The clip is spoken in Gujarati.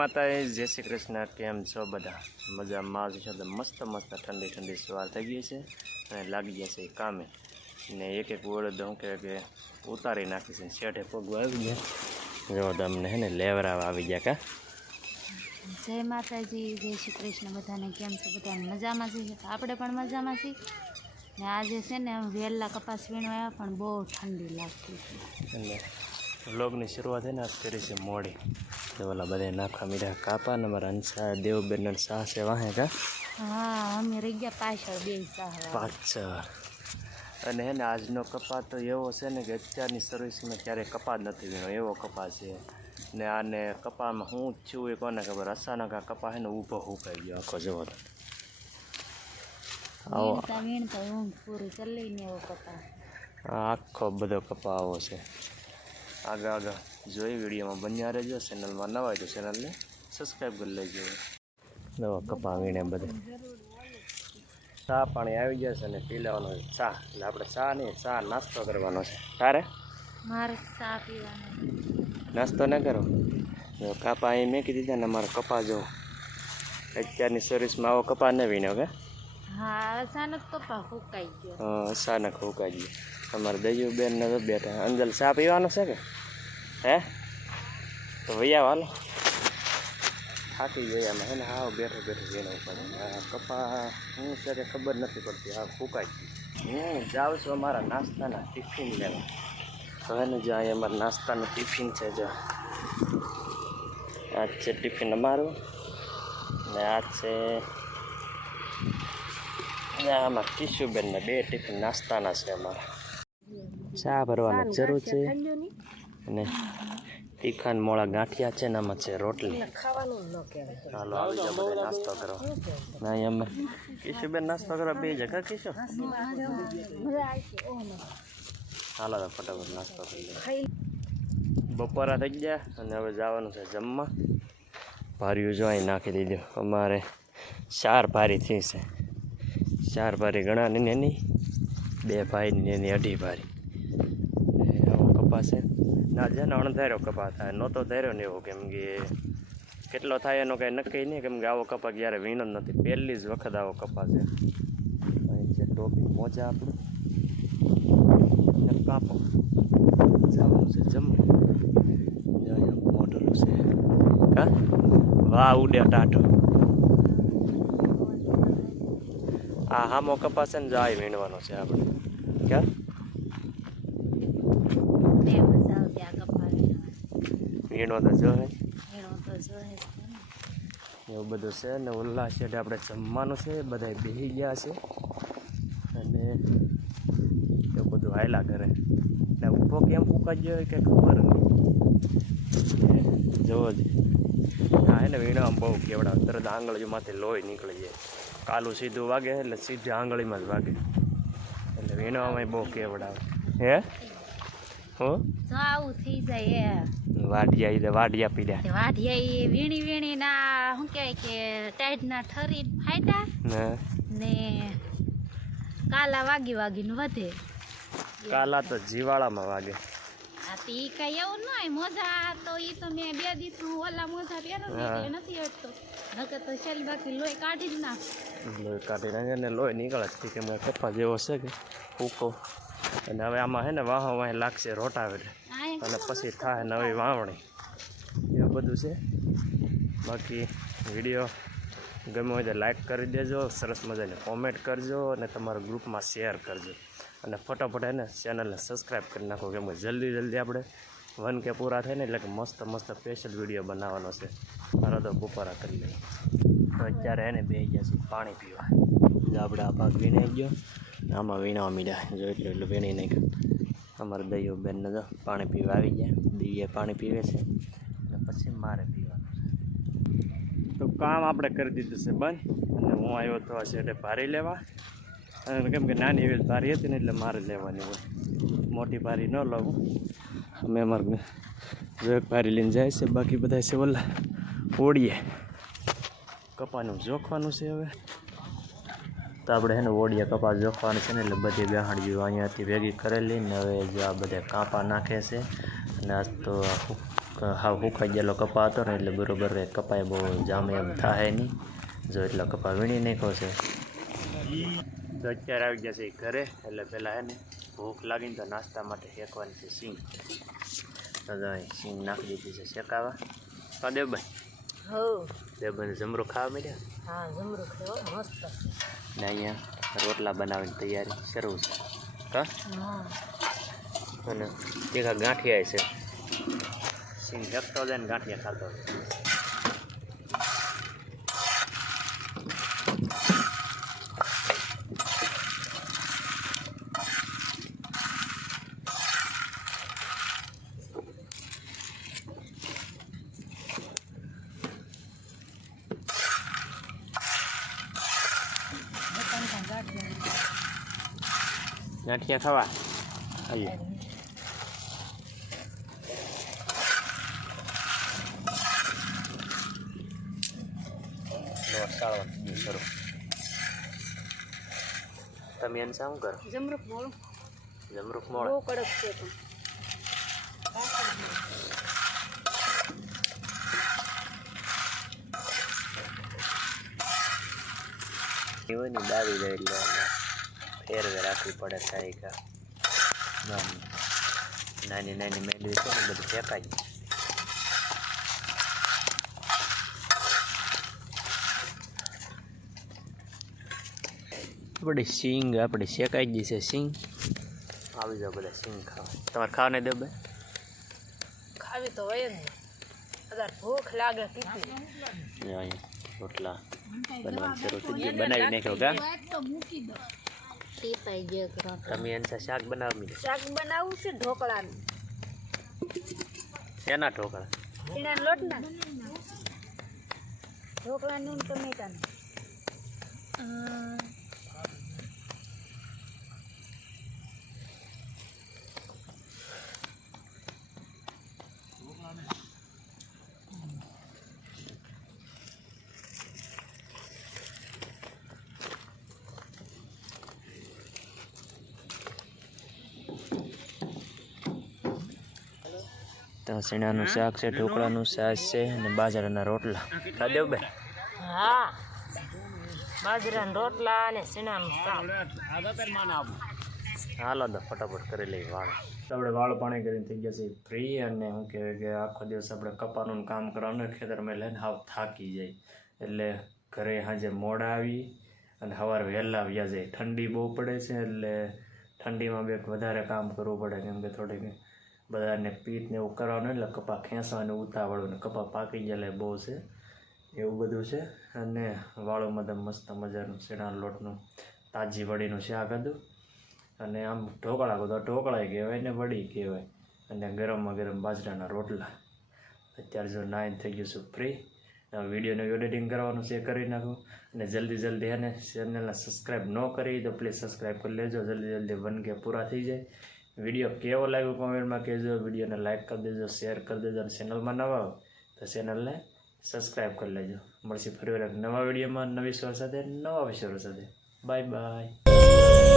માતા જય શ્રી કૃષ્ણ, કેમ છો બધા? મજામાં છો તો મસ્ત મસ્ત ઠંડી ઠંડી સવાર થઈ ગઈ છે અને લાગી ગયા છે કામે ને એક એક ઓળદ હું કે ઉતારી નાખી છે શેઠે પગવા આવી ગયા જો તમને હે ને લેવરાવા આવી ગયા કા. જય માતાજી, જય શ્રી કૃષ્ણ બધાને. કેમ છે? બધાને મજામાં છે? આપણે પણ મજામાં છીએ ને આજે છે ને વહેલા કપાસ વીણવા પણ બહુ ઠંડી લાગતી છે અને વ્લોગની શરૂઆત છે ને આજ કરી છે મોડી તો ઓલા બધા નાખવા મીઠા કાપા ને મારા અંશા દેવબેન શાહ છે વાહે કા. હા, અમે રહી ગયા પાછળ બે પાછળ. અને હે ને આજનો કપા તો એવો છે ને કે અત્યારની સર્વિસમાં ક્યારેય કપા જ નથી વીણો એવો કપા છે ને આને કપામાં હું છું એ કોને ખબર. અચાનક આ કપા છે ને ઊભો હુકાઈ ગયો આખો જવો તો આવો વીણતા ઊંઘ પૂરી કરી લઈને એવો કપા આખો બધો કપા આવો છે. આગળ આગળ જોઈ વિડીયોમાં બન્યા રહેજો. ચેનલમાં નવા હોય તો ચેનલને સબસ્ક્રાઈબ કરી લેજો. નવો કપા વીણે બધે ચા પાણી આવી જશે અને પી લેવાનો છે ચા. એટલે આપણે ચા નહીં, ચા નાસ્તો કરવાનો છે. તારે મારે ચા પીવાનો નાસ્તો ન કરો? કાપા અહીં મેકી દીધા ને અમારો કપા જો અત્યારની સર્વિસમાં આવો કપા ન વીણ્યો કે. હા, અચાનક કપા ફૂંકાઈ ગયો. અચાનક ફૂંકાઈ ગયો. અમારે દૈયુબેન ને બેઠા. અંજલ ચા પીવાનો છે કે હે? તો વૈયા હાલો થાકી ગયા અમે હે ને. હા, બેઠો બેઠો વીણવું પડે. આ કપા શું છે કે ખબર નથી પડતી. હા, ફૂંકાઈ ગયું. હું જાઉં છું અમારા નાસ્તાના ટિફિન લેવા. તો હે ને જો અહીંયા અમારા નાસ્તાનું ટિફિન છે. જો આ છે ટિફિન અમારું ને આ છે આમાં કિશુબેનના બે ટિફિન નાસ્તાના છે અમારા. ચા ભરવાની જરૂર છે અને તીખાન મોળા ગાંઠિયા છે ને આમાં છે રોટલી. હાલો આવી જાઓ બધા નાસ્તો કરો. ના અમે કિશુબેન નાસ્તો કરો બે જગ્યા કિશો. હાલો તો ફટાફટ નાસ્તો કરી લે. બપોરા થઈ ગયા અને હવે જવાનું છે જમવા. ભારીઓ જો અહીં નાખી દીધું. અમારે 4 ભારી થઈ છે. 4 ભારી ઘણાની એની 2 ભાઈની એની 2.5 ભારી. આવો કપા છે ના છે ને અણધાર્યો કપા થાય. નહોતો ધાર્યો ને એવો કેમ કે કેટલો થાય એનો કાંઈ નક્કી નહીં કેમ કે આવો કપા ક્યારે વીણો જ નથી. પહેલી જ વખત આવો કપા છે. અહીં છે ટોપી મોજા આપણું કાપો જવાનું છે જમવા. મોઢલું છે હા. વાહ ઉડે ટાઢો. આ હામો કપાસ છે ને જાય વીણવાનો છે આપણે. ક્યાં વીણો તો જો એવું બધું છે ને. ઉલ્લાસ છે આપણે જમવાનું છે. બધા બેસી ગયા છે અને એવું બધું હાયલા કરે. એટલે ઊભો કેમ ફૂંકાઈ ગયો કે ખબર નહીં. જવો જ હા એને વીણવામાં બહુ કેવડા. તરત આંગળીમાંથી લોહી નીકળી જાય. કાલું સીધું વાગે એટલે સીધી આંગળીમાં જ વાગે. એટલે વીણવામાં બહુ કેવડા. હે હું આવું થઈ જાય. વાઢિયા વાઢિયા પીડ્યા. વાઢિયા એ વીણી વીણી ના શું કહેવાય કે ટાઈટ ના ઠરી ફાયદા ને કાલા વાગી વાગીને વધે. કાલા તો જીવાળામાં વાગે. હા તો એ કઈ એવું ન હોય. મોજા તો એ તો મેં 2 દિવસ ઓલા મોજા પહેરો એટલે નથી હટતો. નકર તો છેલ્લી બાકી લોહી કાઢી જ નાખ. લોહી કાઢી નાખે ને લોહી નીકળે જ કે કપા જેવો છે કે ફૂકો. અને હવે આમાં હે ને વાહો વાહ લાગશે રોટાવેટ અને પછી થાય નવી વાવણી. એવું બધું છે. બાકી વિડીયો ગમે હોય તો લાઈક કરી દેજો. સરસ મજાની કોમેન્ટ કરજો અને તમારા ગ્રુપમાં શેર કરજો. અને ફટાફટ એને ચેનલને સબસ્ક્રાઈબ કરી નાખો કેમ કે જલ્દી જલ્દી આપણે 1K પૂરા થાય ને એટલે કે મસ્ત મસ્ત સ્પેશિયલ વિડીયો બનાવવાનો છે. મારો તો બપોરા કરી લઈએ. તો અત્યારે એને બે ગયા છે પાણી પીવા. આપણે આ ભાગ વીણાઈ ગયો આમાં વીણવા મીડ્યા. જો એટલું એટલું વીણી નાખ્યું. અમારે દૈયુબેનને જો પાણી પીવા આવી ગયા. દિવ્ય પાણી પીવે છે અને પછી મારે પીવાનું છે. તો કામ આપણે કરી દીધું છે બંધ અને હું આવ્યો તો આ સેટે ભારી લેવા. અને કેમ કે નાની એવી ભારી હતી ને એટલે મારે લેવાની હોય. મોટી ભારી ન લઉં. અમે અમારે જો એક ભારી લઈને જાય છે. બાકી બધા છે ઓલા ઓળીએ કપાનું જોખવાનું છે. હવે તો આપણે છે ને ઓળીએ કપા જોખવાનું છે ને એટલે બધી બેહાડીઓ અહીંયાથી ભેગી કરેલી ને હવે જો આ બધા કાપા નાખે છે. અને આજ તો હાવ સુકાઈ ગયેલો કપા હતો ને એટલે બરાબર કપાય બહુ જામે એમ થાય નહીં. જો એટલો કપા વીણી નાખ્યો છે. તો અત્યારે આવી ગયા છે ઘરે. એટલે પહેલાં હે ને ભૂખ લાગીને તો નાસ્તા માટે શેકવાની છે સિંગ. તો સિંગ નાખી દીધી છે શેકાવા. હા દેવભાઈ, દેવભાઈને જમરો ખાવા મળ્યા. હા, જમરો ખાવો મસ્ત. ને અહીંયા રોટલા બનાવવાની તૈયારી શરૂ છે. હા, અને એકા ગાંઠિયા છે. સિંગ શેકતો જાય ને ગાંઠિયા ખાતો હોય. ગાંઠિયા ખાવા હાલે. લોટ સાળવાનું શરૂ. તમે એને શું કરો? જમરૂખ મોળું. જમરૂખ મોળ બહુ કડક છે પણ. હોય ને દાવી જાય એટલે ફેરવે રાખવી પડે. થાય કા નાની નાની મેળવી છે ને બધું ફેંકાય. આપણે સિંગ આપણે શેકાઈ ગઈ છે. સિંગ આવી જાઓ બધા સિંગ ખાવા. તમારે ખાવા નહીં દે બે? ખાવી તો હોય ને, અગર ભૂખ લાગે કીધી. અહીંયા રોટલા બનવાનું શરૂ થઈ ગયું. બનાવી નાખ્યો ગા. તમે એના શાક બનાવી મીધું? શાક બનાવવું છે ઢોકળાનું. શેના ઢોકળા? ઈના લોટના ઢોકળાનું ટમેટાનું. તો સીણાનું શાક છે, ઢોકળાનું શાક છે અને બાજરાના રોટલા. ખાધેવ બે? હા, બાજરાના રોટલા અને સીણાનું શાક. હાલો તો ફટાફટ કરી લઈએ વાળ. તો આપણે વાળ પાણી કરીને થઈ ગયા છે ફ્રી. અને શું કહેવાય કે આખો દિવસ આપણે કપાનું કામ કરવાનું ખેતરમાં લઈને હાવ થાકી જાય. એટલે ઘરે સાંજે મોડા આવી અને સવારે વહેલા આવ્યા જાય. ઠંડી બહુ પડે છે એટલે ઠંડીમાં બે વધારે કામ કરવું પડે. કેમ કે થોડીક બધાને પીઠ ને એવું કરવાનું એટલે કપા ખેંચવાનું ઉતાવળું ને કપા પાકી ગયેલા બહુ છે એવું બધું છે. અને વાળોમાં તો મસ્ત મજાનું શેણાના લોટનું તાજી વડીનું શાક હતું. અને આમ ઢોકળા બધા ઢોકળા કહેવાય ને વડી કહેવાય. અને ગરમમાં ગરમ બાજરાના રોટલા. અત્યારે જો નાઈન થઈ ગયું છું ફ્રી. વિડીયોનું એડિટિંગ કરવાનું છે કરી નાખું. અને જલ્દી એને ચેનલને સબસ્ક્રાઈબ ન કરી તો પ્લીઝ સબસ્ક્રાઈબ કરી લેજો. જલ્દી 1K પૂરા થઈ જાય. વિડીયો કેવો લાગ્યો કોમેન્ટમાં કહેજો. વિડીયોને લાઇક કરી દેજો, શેર કરી દેજો. અને ચેનલમાં નવા હો તો ચેનલને સબસ્ક્રાઈબ કરી લેજો. મળશે ફરી એક નવા વિડીયોમાં નવી સ્વર સાથે, નવા વિષયો સાથે. Bye bye.